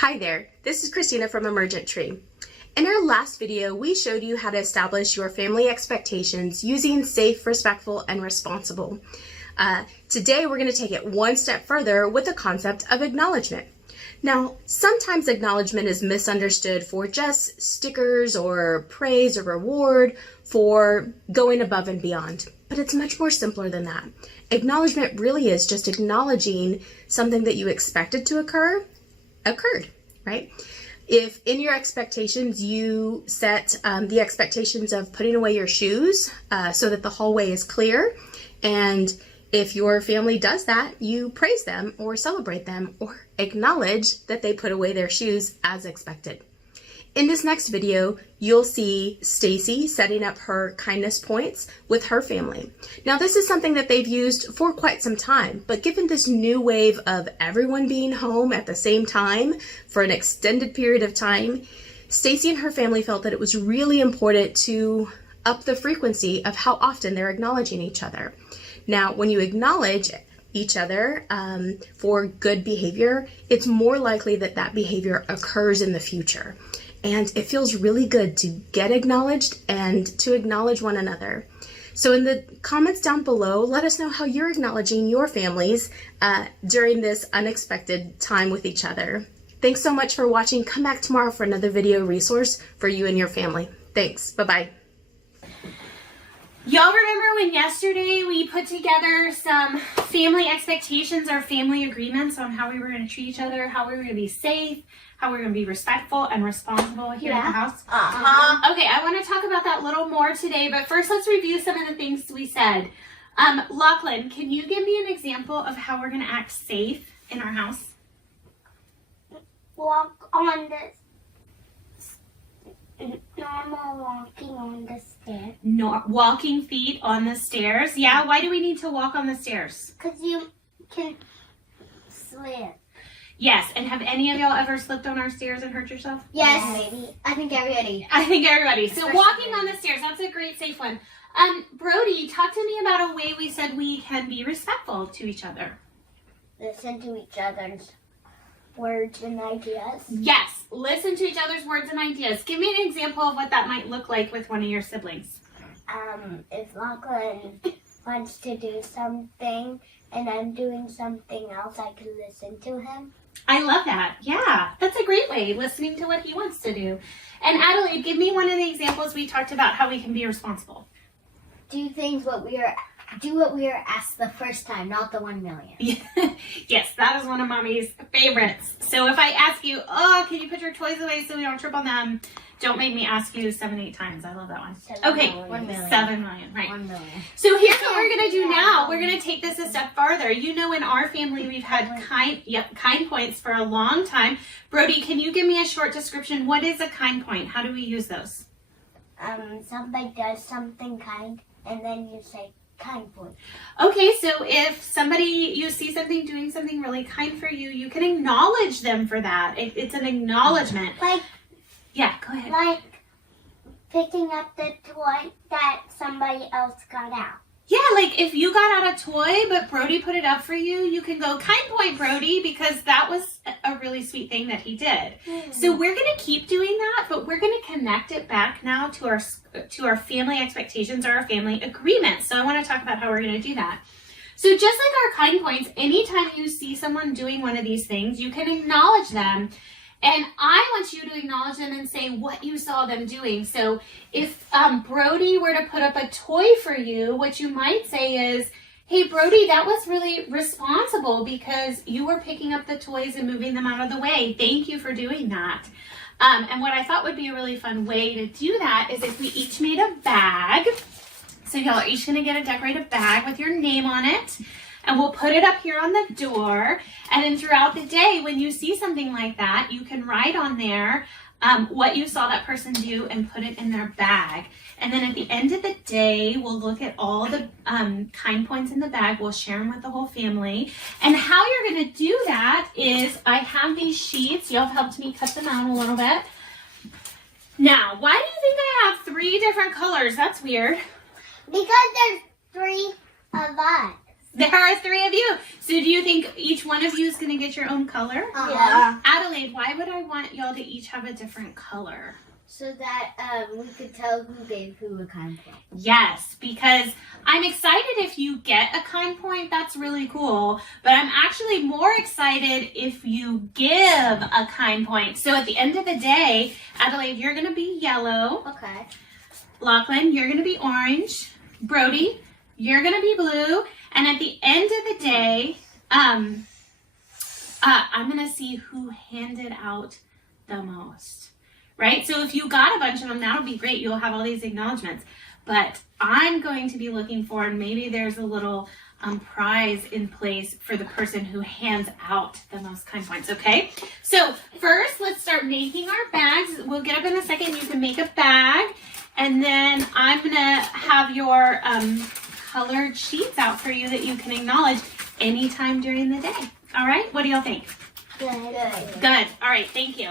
Hi there, this is Christina from Emergent Tree. In our last video, we showed you how to establish your family expectations using safe, respectful, and responsible. Today, we're going to take it one step further with the concept of acknowledgement. Now, sometimes acknowledgement is misunderstood for just stickers or praise or reward for going above and beyond, but it's much more simpler than that. Acknowledgement really is just acknowledging something that you expected to occurred, right? If in your expectations you set the expectations of putting away your shoes so that the hallway is clear, and if your family does that, you praise them or celebrate them or acknowledge that they put away their shoes as expected. In this next video, you'll see Stacy setting up her kindness points with her family. Now, this is something that they've used for quite some time, but given this new wave of everyone being home at the same time for an extended period of time, Stacy and her family felt that it was really important to up the frequency of how often they're acknowledging each other. Now, when you acknowledge each other for good behavior, it's more likely that that behavior occurs in the future. And it feels really good to get acknowledged and to acknowledge one another. So in the comments down below, let us know how you're acknowledging your families during this unexpected time with each other. Thanks so much for watching. Come back tomorrow for another video resource for you and your family. Thanks. Bye-bye. Y'all remember when yesterday we put together some family expectations or family agreements on how we were going to treat each other, how we were going to be safe, how we're going to be respectful and responsible here at the house? Okay, I want to talk about that a little more today, but first let's review some of the things we said. Lachlan, can you give me an example of how we're going to act safe in our house? Walk on the normal walking on the stairs. No, walking feet on the stairs. Yeah, why do we need to walk on the stairs? Because you can slip. Yes, and have any of y'all ever slipped on our stairs and hurt yourself? Yes, maybe. I think everybody. So walking on the stairs, that's a great safe one. Brody, talk to me about a way we said we can be respectful to each other. Listen to each other's words and ideas. Yes, listen to each other's words and ideas. Give me an example of what that might look like with one of your siblings. If Lachlan wants to do something and I'm doing something else, I can listen to him. I love that. Yeah, that's a great way, listening to what he wants to do. And Adelaide, give me one of the examples we talked about how we can be responsible. Do what we are asked the first time, not the 1 million. Yes, that is one of Mommy's favorites. So if I ask you, oh, can you put your toys away so we don't trip on them? Don't make me ask you 7, 8 times. I love that one. 1 million. 7 million, right. 1 million. So here's what we're going to do now. We're going to take this a step farther. You know, in our family, we've had kind points for a long time. Brody, can you give me a short description? What is a kind point? How do we use those? Somebody does something kind, and then you say kind point. Okay, so if you see something doing something really kind for you, you can acknowledge them for that. It's an acknowledgement. Yeah, go ahead. Like picking up the toy that somebody else got out. Yeah, like if you got out a toy, but Brody put it up for you, you can go, kind point, Brody, because that was a really sweet thing that he did. Mm-hmm. So we're going to keep doing that, but we're going to connect it back now to our family expectations or our family agreements. So I want to talk about how we're going to do that. So just like our kind points, anytime you see someone doing one of these things, you can acknowledge them. And I want you to acknowledge them and say what you saw them doing. So if Brody were to put up a toy for you, what you might say is, hey, Brody, that was really responsible because you were picking up the toys and moving them out of the way. Thank you for doing that. And what I thought would be a really fun way to do that is if we each made a bag. So y'all are each going to get a decorated bag with your name on it. And we'll put it up here on the door. And then throughout the day, when you see something like that, you can write on there what you saw that person do and put it in their bag. And then at the end of the day, we'll look at all the kind points in the bag. We'll share them with the whole family. And how you're going to do that is I have these sheets. Y'all have helped me cut them out a little bit. Now, why do you think I have 3 different colors? That's weird. Because there's 3 of us. There are 3 of you. So do you think each one of you is going to get your own color? Yeah. Adelaide, why would I want y'all to each have a different color? So that we could tell who gave who a kind point. Yes, because I'm excited if you get a kind point. That's really cool. But I'm actually more excited if you give a kind point. So at the end of the day, Adelaide, you're going to be yellow. Okay. Lachlan, you're going to be orange. Brody, you're going to be blue. And at the end of the day, I'm going to see who handed out the most. Right? So if you got a bunch of them, that'll be great. You'll have all these acknowledgments. But I'm going to be looking for, and maybe there's a little prize in place for the person who hands out the most kind points, okay? So first, let's start making our bags. We'll get up in a second. You can make a bag. And then I'm going to have your colored sheets out for you that you can acknowledge anytime during the day. All right? What do y'all think? Good. Good. All right. Thank you.